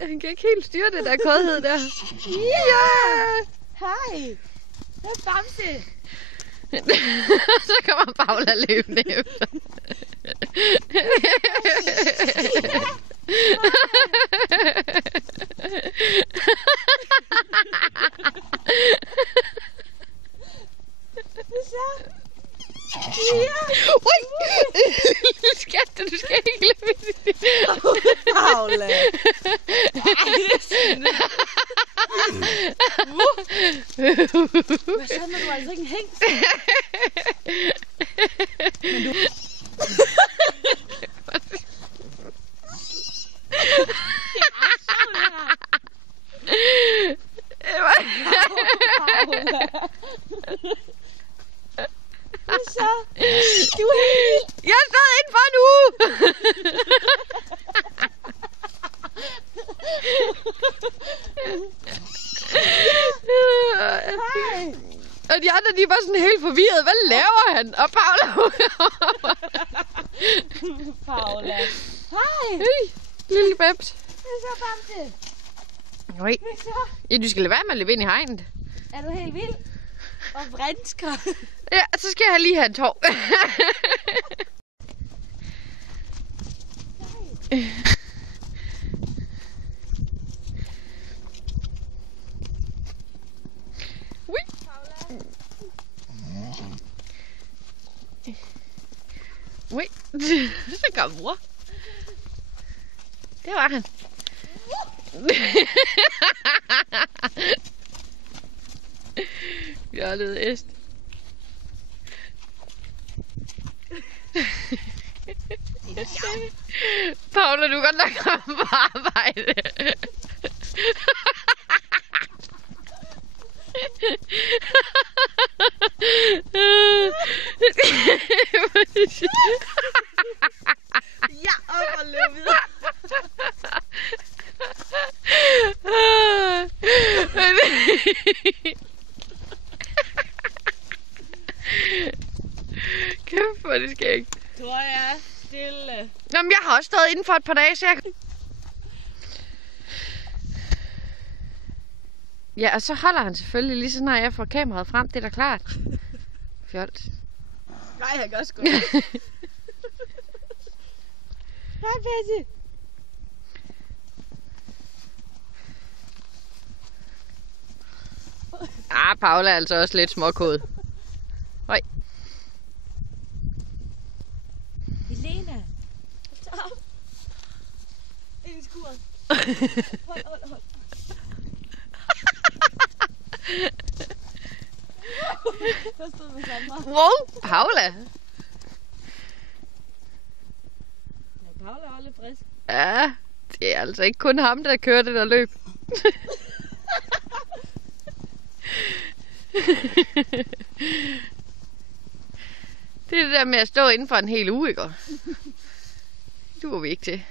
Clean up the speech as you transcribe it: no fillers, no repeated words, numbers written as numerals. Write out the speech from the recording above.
Han kan ikke helt styre det der kodhed der. Ja! Hej! Hvad er Bamse? Så kommer Paula løbende efter. Ui! Skat, du skal ikke glemme det. Paula! Hvad så, når du altså ikke en hængst? Men du... Hvad så? Du er helt vildt. Jeg stod indenfor en uge! Hej! Og de andre, de var sådan helt forvirret. Hvad laver han? Og Paula... Paula. Hej! Hey, lille babs. Hvad så, Bamse? Nej. Hvad så? Ja, du skal lade være med at løbe ind i hegnet. Er du helt vild? Og vrinsker. Ja, så skal jeg lige have en tår. Ui. Ui. Så kom mor. Det var han. Fjollet est. Paula, du kan nok komme på arbejde. Ja, op og løb videre. Kæft, hvor det skægt. Tror jeg stille. Nå, men jeg har også stået inden for et par dage, så jeg... Ja, og så holder han selvfølgelig lige så, når jeg får kameraet frem. Det er da klart. Fjolt. Nej, jeg kan også gå. Hej, Passe. Ah, Paula er altså også lidt småkode. Høj. Helena. Stop. Ind i skuret. Hold. Hvad stod med Sandra? Wow, Paula. Ja, Paula var lidt frisk. Ja, det er altså ikke kun ham, der kører det der løb. Det er det der med at stå inden for en hel uge, ikke? Du er vi ikke til.